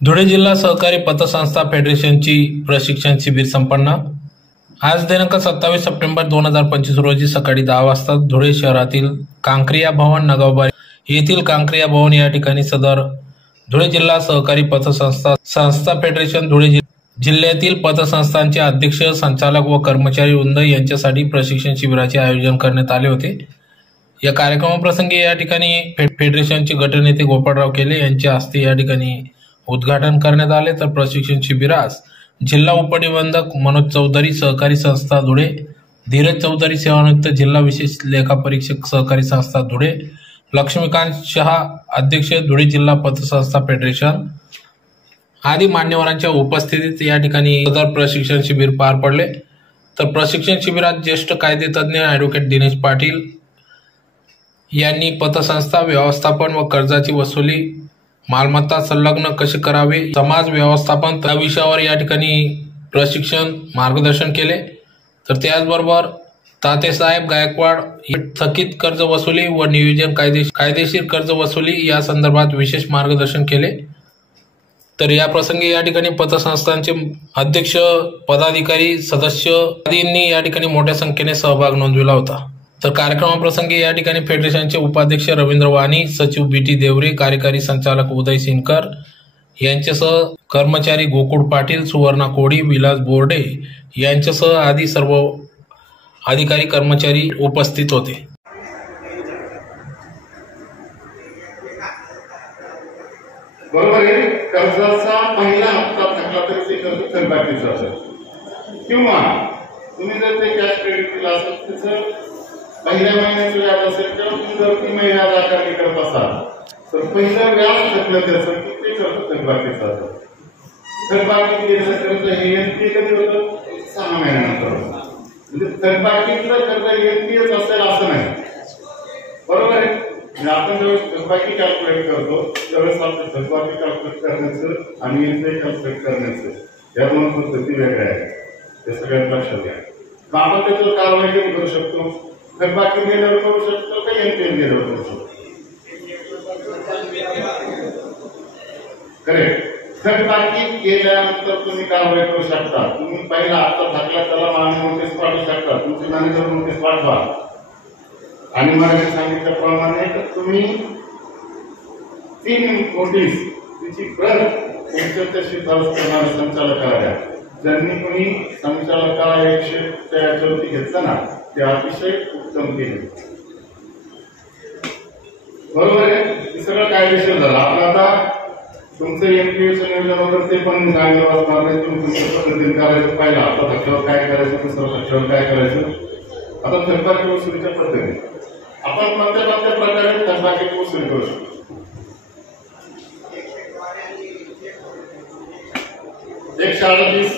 धुळे जिल्हा सहकारी पतसंस्था फेडरेशनची प्रशिक्षण शिबिर संपन्न। आज दिनांक 27 सप्टेंबर 2025 रोजी सकाळी 10 वाजता धुळे शहरातील कांक्रिया भवन नगावबारी येथील कांक्रिया भवन या ठिकाणी सदर धुळे जिल्हा सहकारी पतसंस्था फेडरेशन धुळे जिल्ह्यातील पतसंस्थांचे अध्यक्ष, संचालक व कर्मचारी वृंद यांच्यासाठी प्रशिक्षण शिबिराचे आयोजन करण्यात आले होते। या कार्यक्रमाप्रसंगी या ठिकाणी फेडरेशनचे गटनेते गोपाळराव केले यांच्या हस्ते या ठिकाणी उद्घाटन करण्यात आले। तर प्रशिक्षण शिबिरास जिल्हा उपनिबंधक मनोज चौधरी सहकारी संस्था धुळे, धीरज चौधरी सेवानिवृत्त जिल्हा विशेष लेखापरीक्षक सहकारी संस्था धुळे, लक्ष्मीकांत शहा अध्यक्ष धुळे जिल्हा पतसंस्था फेडरेशन आदी मान्यवरांच्या उपस्थितीत या ठिकाणी सदर प्रशिक्षण शिबिर पार पडले। तर प्रशिक्षण शिबिरात ज्येष्ठ कायदेतज्ञ ॲडव्होकेट दिनेश पाटील यांनी पतसंस्था व्यवस्थापन व कर्जाची वसुली, मालमत्ता संलग्न कसे करावे, समाज व्यवस्थापन या विषयावर या ठिकाणी प्रशिक्षण मार्गदर्शन केले। तर त्याचबरोबर तातेसाहेब गायकवाड थकीत कर्ज वसुली व नियोजन कायदेशीर कर्ज वसुली या संदर्भात विशेष मार्गदर्शन केले। तर या प्रसंगी या ठिकाणी पतसंस्थांचे अध्यक्ष, पदाधिकारी, सदस्य आदींनी या ठिकाणी मोठ्या संख्येने सहभाग नोंदविला होता। तर कार्यक्रमाप्रसंगी या ठिकाणी फेडरेशनचे उपाध्यक्ष रवींद्र वाणी, सचिव बीटी देवरे, कार्यकारी संचालक उदय सिनकर यांच्यासह कर्मचारी गोकुळ पाटील, सुवर्णा कोडी, विलास बोर्डे यांच्यासह आदी सर्व अधिकारी कर्मचारी उपस्थित होते। बरोबर आहे। कर्जाचा पहिला हप्ता थकला तरी ते कर्ज थकबाकीचं असेल किंवा तुम्ही जर ते कॅश क्रेडिट केलं असेल त्याचं पहिल्या महिन्याचं व्याज असेल किंवा तुम्ही जर 3 महिन्यात आकारणी करत असाल तर पहिलं व्याज थकलं त्याचं की ते कर्ज थकबाकीचं असेल। थकबाकीचं कर्ज हे एनपीए कधी होतं? 6 महिन्यानंतर होतं। म्हणजे थकबाकीचं कर्ज एनपीएच असेल असं नाही, बरोबर आहे। आपण जेव्हा थकबाकी कॅल्क्युलेट करतो त्यावेळेस आपण थकबाकी कॅल्क्युलेट करण्याचं आणि एनपीए कॅल्क्युलेट करण्याचं या दोन पद्धती वेगळ्या आहेत, ते सगळ्यात लक्षात घ्या। मग आपण त्याच्यावर कारवाई कधी करू शकतो? थकबाकी गेल्यावर करू शकतो का एनपीए गेल्यावर करू शकतो? करेक्ट। थकबाकी केल्यानंतर तुम्ही कारवाई करू शकता। तुम्ही पहिला हप्ता थकला त्याला मागणी नोटीस पाठवू शकता, तुमची मॅनेजर नोटीस पाठवा आणि मला सांगितल्याप्रमाणे तुम्ही 3 नोटीस तिची प्रत तुमच्या शिफारस करणाऱ्या संचालकाला द्या। ज्यांनी कोणी संचालकाला 144 घेतलं ना ते अतिशय उत्तम केले, बरोबर आहे। हे सगळं कायदेशीर झालं। आपण आता तुमचं एनपीएचं नियोजन वगैरे ते पण सांगितलं असणार नाही, तुम्ही तुमच्या पद्धतीने करायचं। पहिला हप्ता थकल्यावर काय करायचं, दुसरा थकल्यावर काय करायचं। आता थकबाकी वसुलीच्या पद्धतीने आपण कोणत्या प्रकारे थकबाकी वसूल करू शकतो? 138,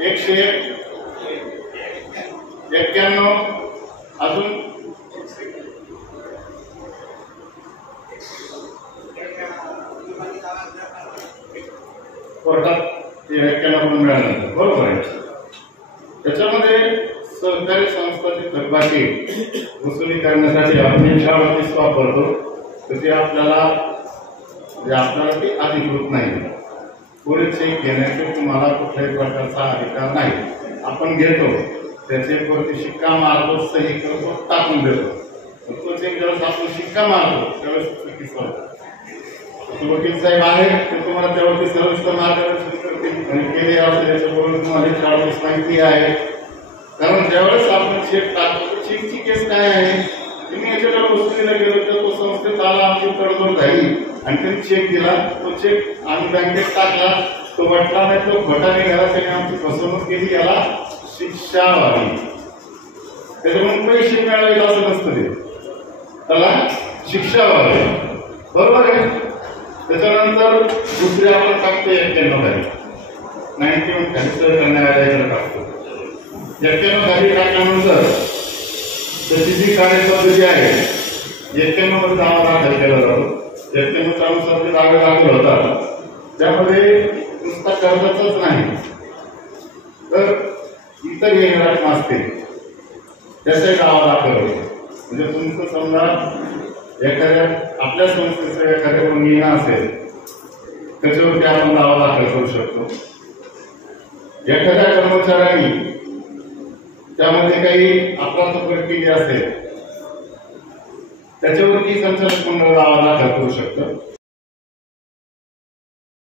101, 91 अजून कोर्टात 91 पण मिळालं, बरोबर आहे। त्याच्यामध्ये सहकारी संस्थांची थकबाकी वसुली करण्यासाठी आपण शाळा वापरतो तर ते आपल्याला ती अधिकृत नाही। पुढे चेक घेण्याचे तुम्हाला कुठल्याही प्रकारचा अधिकार नाही। आपण घेतो त्याचे वरती शिक्का मारतो, सही करतो, टाकून देतो। तो चेक ज्यावेळेस आपण शिक्का मारतो त्यावेळेस चुकीचं होतं। वकील साहेब आहे ते तुम्हाला त्यावरती सर्वोच्च मार्गदर्शन करतील आणि केले असेल त्याच्याबरोबर तुम्हाला शाळा माहिती आहे। कारण ज्यावेळेस आपण चेक टाकतो चेकची केस काय आहे, तुम्ही याच्याकडे वसुलीला गेलो तर तो संस्थेत आला, आमची तडजोड झाली आणि त्यांनी चेक दिला, तो चेक आम्ही बँकेत टाकला, तो वटला नाही, तो खोटा निघाला, त्याने आमची फसवणूक केली, याला शिक्षा व्हावी। त्याच्यामुळे पैसे मिळावे असं नसतं, ते त्याला शिक्षा व्हावी, बरोबर आहे। त्याच्यानंतर दुसरी आपण टाकतो 91 तारीख 91 कॅन्सल करण्यात टाकतो। 91 तारीख टाकल्यानंतर त्याची जी कार्यपद्धती आहे 91 मध्ये दावा दाखल केला जातो। 91 च्या अनुसार जे दावे दाखल होतात त्यामध्ये नुसता कर्जाचाच नाही तर इतर रक्कम असते त्याचाही दावा दाखल होतो। म्हणजे तुमचं समजा एखाद्या आपल्या संस्थेचं एखाद्या कोणी असेल त्याच्यावरती आपण दावा दाखल करू शकतो. एखाद्या कर्मचाऱ्यांनी त्यामध्ये काही अपराध केली असेल त्याच्यावरती संचालक मंडळ दावा दाखल करू शकतं.